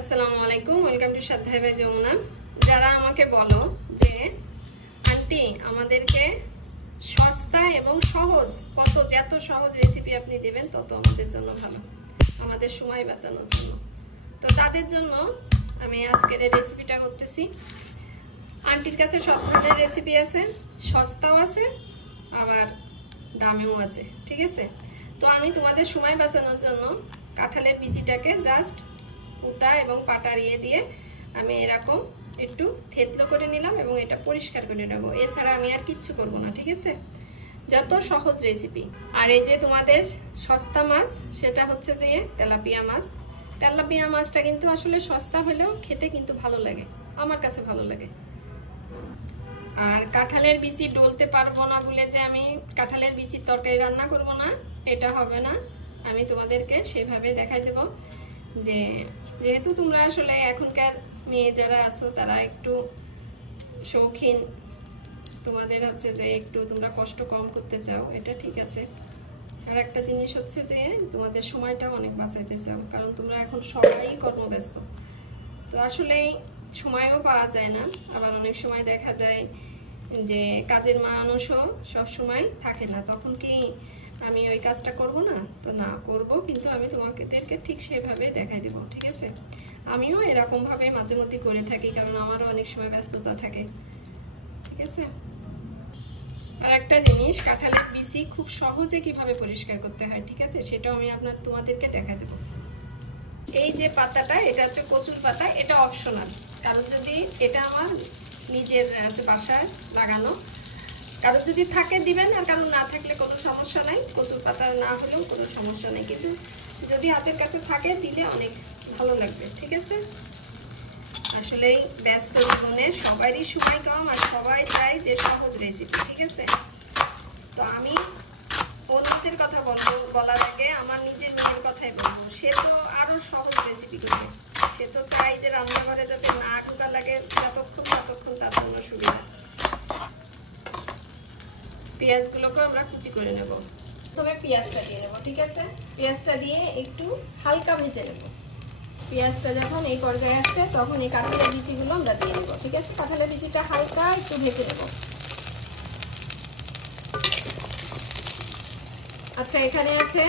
আসসালামু আলাইকুম, welcome to সাধ্যায় by Jamuna. যারা আমাকে বলো যে আন্টি আমাদেরকে সস্তা এবং সহজ, যত সহজ রেসিপি আপনি দেবেন তত আমাদের জন্য ভালো, আমাদের সময় বাঁচানোর জন্য। তো তাদের জন্য আমি আজকের এই রেসিপিটা করতেছি। আন্টির কাছে সব ধরনের রেসিপি আছে, সস্তাও আছে আবার দামেও আছে, ঠিক আছে। তো আমি তোমাদের সময় বাঁচানোর জন্য কাঁঠালের বিচিটাকে জাস্ট পুতা এবং পাটারিয়ে দিয়ে আমি এরকম একটু থেতলো করে নিলাম এবং এটা পরিষ্কার করে নেব। এছাড়া আমি আর কিচ্ছু করব না, ঠিক আছে। যত সহজ রেসিপি। আর এই যে তোমাদের সস্তা মাছ, সেটা হচ্ছে যে তেলাপিয়া মাছ। তেলাপিয়া মাছটা কিন্তু আসলে সস্তা হলেও খেতে কিন্তু ভালো লাগে, আমার কাছে ভালো লাগে। আর কাঁঠালের বিচি ডলতে পারবো না বলে যে আমি কাঁঠালের বিচির তরকারি রান্না করব না, এটা হবে না। আমি তোমাদেরকে সেভাবে দেখাই দেব যে যেহেতু তোমরা আসলে এখনকার মেয়ে যারা আছো তারা একটু শৌখিন, তোমাদের হচ্ছে যে একটু তোমরা কষ্ট কম করতে চাও, এটা ঠিক আছে। আর একটা জিনিস হচ্ছে যে তোমাদের সময়টাও অনেক বাঁচাইতে চাও, কারণ তোমরা এখন সবাই কর্মব্যস্ত। তো আসলে সময়ও পাওয়া যায় না, আবার অনেক সময় দেখা যায় যে কাজের মানুষও সব সময় থাকে না, তখন কি আমি ওই কাজটা করব না? তো না, করব, কিন্তু আমি তোমাদেরকে ঠিক সেভাবে দেখাই দেবো, ঠিক আছে। আমিও এরকমভাবে মাঝে মধ্যে করে থাকি, কারণ আমারও অনেক সময় ব্যস্ততা থাকে, ঠিক আছে। আর একটা জিনিস, কাঁঠালের বিচি খুব সহজে কিভাবে পরিষ্কার করতে হয়, ঠিক আছে, সেটাও আমি তোমাদেরকে দেখা দেবো। এই যে পাতাটা, এটা হচ্ছে কচুর পাতা, এটা অপশনাল। কারণ যদি এটা আমার নিজের বাসায় লাগানো, কারো যদি থাকে দিবেন, আর কারো না থাকলে কোনো সমস্যা নাই, কচুর পাতা না হলেও কোনো সমস্যা নেই, কিন্তু যদি হাতের কাছে থাকে দিলে অনেক ভালো লাগবে, ঠিক আছে। আসলেই ব্যস্ত জীবনে সবারই সময় কম, আর সবাই চায় যে সহজ রেসিপি, ঠিক আছে। তো আমি অন্যদের কথা বলার আগে আমার নিজের মেয়ের কথাই বলবো। সে তো আরো সহজ রেসিপি করবে, সে তো চাই যে রান্নাঘরে যাতে না ঢোকা লাগে যতক্ষণ তার জন্য সুবিধা। পেঁয়াজগুলোকে আমরা কুচি করে নেব। তবে পেঁয়াজটা দিয়ে নেব, ঠিক আছে। পেঁয়াজটা দিয়ে একটু হালকা ভেজে নেব। পেঁয়াজটা যখন এই পর্যায়ে আসবে তখন এই কাঁঠালের বিচিগুলো আমরা দিয়ে নেব, ঠিক আছে। কাঁঠালের বিচিটা হালকা একটু ভেজে নেব। আচ্ছা, এখানে আছে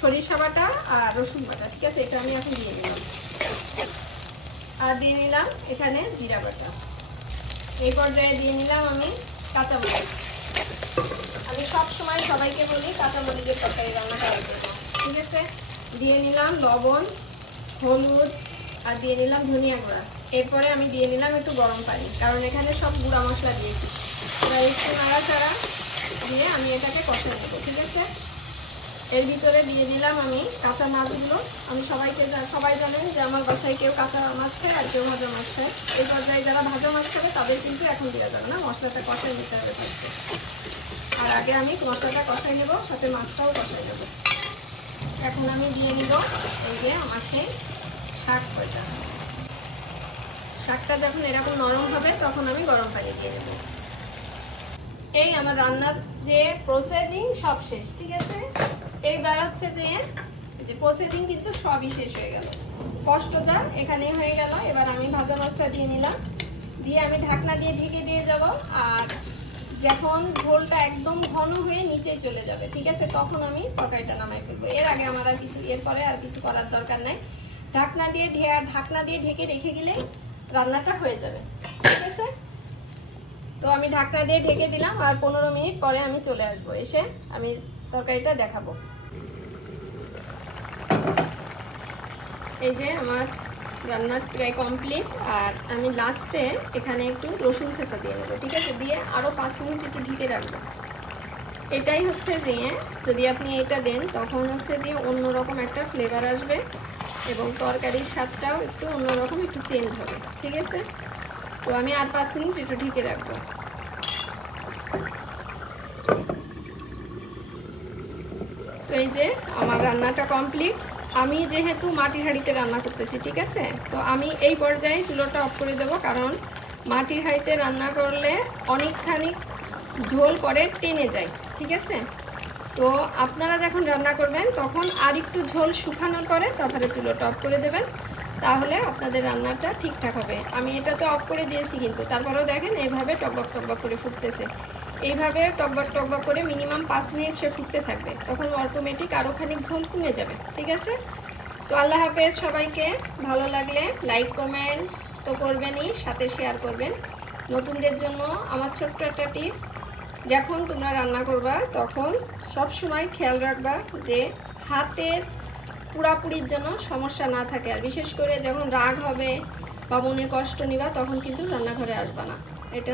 সরিষা বাটা আর রসুন বাটা, ঠিক আছে, এটা আমি এখন দিয়ে দিলাম। আর দিয়ে নিলাম এখানে জিরা বাটা। এই পর্যায়ে দিয়ে নিলাম আমি কাঁচামরিচ। আমি সব সময় সবাইকে বলি কাঁচামরিচের তরকারি রান্না করার জন্য, ঠিক আছে। দিয়ে নিলাম লবণ, হলুদ, আর দিয়ে নিলাম ধনিয়া গুঁড়া। এরপরে আমি দিয়ে নিলাম একটু গরম পানি, কারণ এখানে সব গুঁড়া মশলা দিয়েছি। এবার একটু নাড়াচাড়া দিয়ে আমি এটাকে কষে নেব, ঠিক আছে। এর ভিতরে দিয়ে দিলাম আমি কাঁচা মাছগুলো। আমি সবাই জানেন যে আমার বাসায় কেউ কাঁচা মাছ খায় আর কেউ ভাজা মাছ খায়। এই পর্যায়ে যারা ভাজা মাছ খাবে তাদের কিন্তু এখন দেওয়া যাবে না, মশলাটা কষাই নিতে হবে থাকবে। আর আগে আমি মশলাটা কষাই নেব, সাথে মাছটাও কষাই নেব। এখন আমি দিয়ে নিব এই যে আমার সেই শাক কয়টা। শাকটা যখন এরকম নরম হবে তখন আমি গরম পানি দিয়ে নেব। এই আমার রান্নার যে প্রসেসিং সব শেষ, ঠিক আছে। এইবার হচ্ছে যে প্রসেসিং কিন্তু সবই শেষ হয়ে গেল, কষ্ট যা এখানে হয়ে গেল। এবার আমি ভাজা মাছটা দিয়ে নিলাম, দিয়ে আমি ঢাকনা দিয়ে ঢেকে দিয়ে যাব। আর যখন ঝোলটা একদম ঘন হয়ে নিচে চলে যাবে, ঠিক আছে, তখন আমি তরকারিটা নামাই ফেলবো। এর আগে আমার আর কিছু, এরপরে আর কিছু করার দরকার নাই। ঢাকনা দিয়ে ঢেকে রেখে গেলে রান্নাটা হয়ে যাবে, ঠিক আছে। তো আমি ঢাকনা দিয়ে ঢেকে দিলাম, আর 15 মিনিট পরে আমি চলে আসবো, এসে আমি তরকারিটা দেখাবো। এই যে আমার রান্না প্রায় কমপ্লিট। আর আমি লাস্টে এখানে একটু রসুন ছেঁচা দিয়ে নেবো, ঠিক আছে। দিয়ে আরও 5 মিনিট একটু ঢেকে রাখবো। এটাই হচ্ছে যে যদি আপনি এটা দেন তখন হচ্ছে যে অন্যরকম একটা ফ্লেভার আসবে এবং তরকারির স্বাদটাও একটু অন্যরকম, একটু চেঞ্জ হবে, ঠিক আছে। তো আমি আর 5 মিনিট একটু ঢেকে রাখবো। তো এই যে আমার রান্নাটা কমপ্লিট। আমি যেহেতু মাটির হাঁড়িতে রান্না করতেছি, ঠিক আছে, তো আমি এই পর্যায়ে চুলোটা অফ করে দেবো, কারণ মাটির হাঁড়িতে রান্না করলে অনেকখানি ঝোল পরে টেনে যায়, ঠিক আছে। তো আপনারা যখন রান্না করবেন তখন আর একটু ঝোল শুকানোর পরে তারপরে চুলোটা অফ করে দেবেন। তাহলে আপনাদের রান্নাটা ঠিকঠাক হবে। আমি এটা তো অফ করে দিয়েছি, কিন্তু তারপরেও দেখেন এইভাবে টকবক টকবক করে ফুটতেছে। এইভাবে টকবক টকবক করে মিনিমাম 5 মিনিট সে ফুটতে থাকবে, তখন অটোমেটিক আরও খানিক ঝোল কমে যাবে। ঠিক আছে? তো আল্লাহ হাফেজ সবাইকে। ভালো লাগলে লাইক কমেন্ট তো করবেনই, সাথে শেয়ার করবেন। নতুনদের জন্য আমার ছোট্ট একটা টিপস, যখন তোমরা রান্না করবা তখন সব সময় খেয়াল রাখবা যে হাতের পুরাপুরির জন্য সমস্যা না থাকে। আর বিশেষ করে যখন রাগ হবে বা মনে কষ্ট নিবা তখন কিন্তু রান্নাঘরে আসবা না। এটা